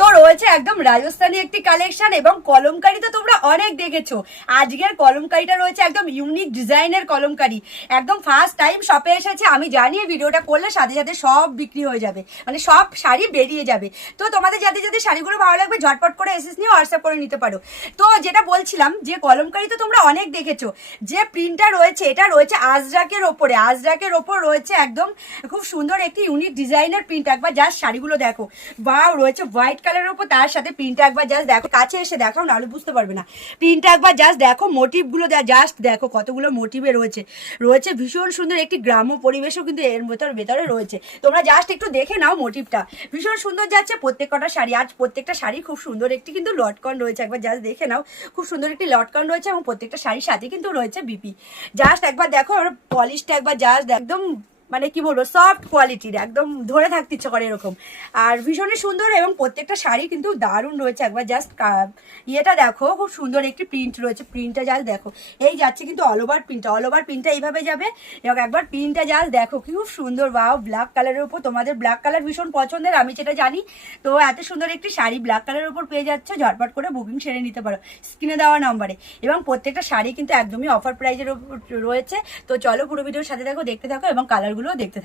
তো রয়েছে একদম রাজস্থানী একটি কালেকশন এবং কলমকারি তো তোমরা অনেক দেখেছো। আজকের কলমকারিটা রয়েছে একদম ইউনিক ডিজাইনের কলমকারি, একদম ফার্স্ট টাইম শপে এসেছে। আমি জানি এই ভিডিওটা করলে সাথে সাথে সব বিক্রি হয়ে যাবে, মানে সব শাড়ি বেরিয়ে যাবে। তো তোমাদের যাদের যাদের শাড়িগুলো ভালো লাগবে ঝটপট করে এসএস নিয়ে হোয়াটসঅ্যাপ করে নিতে পারো। তো যেটা বলছিলাম যে কলমকারি তো তোমরা অনেক দেখেছো, যে প্রিন্টটা রয়েছে এটা রয়েছে আজরাকের ওপরে, আজরাকের ওপর রয়েছে একদম খুব সুন্দর একটি ইউনিক ডিজাইনের প্রিন্ট। একবার জাস্ট শাড়িগুলো দেখো, বাও রয়েছে হোয়াইট কালারের উপর, তার সাথে প্রিন্টটা একবার জাস্ট দেখো, কাছে এসে দেখাও নাহলে বুঝতে পারবে না। প্রিন্টটা একবার জাস্ট দেখো, মোটিভগুলো জাস্ট দেখো কতগুলো মোটিভে রয়েছে। রয়েছে ভীষণ সুন্দর একটি গ্রাম্য পরিবেশও কিন্তু এর ভেতরে রয়েছে। তোমরা জাস্ট একটু দেখে নাও, মোটিভটা ভীষণ সুন্দর যাচ্ছে প্রত্যেক কটা শাড়ি। আজ প্রত্যেকটা শাড়ি খুব সুন্দর একটি কিন্তু লটকন রয়েছে, একবার জাস্ট দেখে নাও, খুব সুন্দর একটি লটকন রয়েছে এবং প্রত্যেকটা শাড়ির সাথে কিন্তু রয়েছে বিপি। জাস্ট একবার দেখো, আর পলিশটা একবার জাস্ট একদম মানে কি বলবো, সফট কোয়ালিটির, একদম ধরে থাকতে ইচ্ছে করে এরকম। আর ভীষণই সুন্দর এবং প্রত্যেকটা শাড়ি কিন্তু দারুণ রয়েছে। একবার জাস্ট ইয়েটা দেখো, খুব সুন্দর একটি প্রিন্ট রয়েছে, প্রিন্টটা জাস্ট দেখো। এই যাচ্ছে কিন্তু অল ওভার প্রিন্টটা এইভাবে যাবে এবং একবার প্রিন্টটা জাস্ট দেখো কি খুব সুন্দর। বাও, ব্ল্যাক কালারের উপর, তোমাদের ব্ল্যাক কালার ভীষণ পছন্দের, আমি যেটা জানি। তো এত সুন্দর একটি শাড়ি ব্ল্যাক কালারের উপর পেয়ে যাচ্ছে, ঝটপট করে বুকিং সেরে নিতে পারো স্ক্রিনে দেওয়া নাম্বারে। এবং প্রত্যেকটা শাড়ি কিন্তু একদমই অফার প্রাইজের রয়েছে। তো চলো পুরো ভিডিওর সাথে দেখো, দেখতে থাকো এবং কালারগুলোও দেখতে থাকো।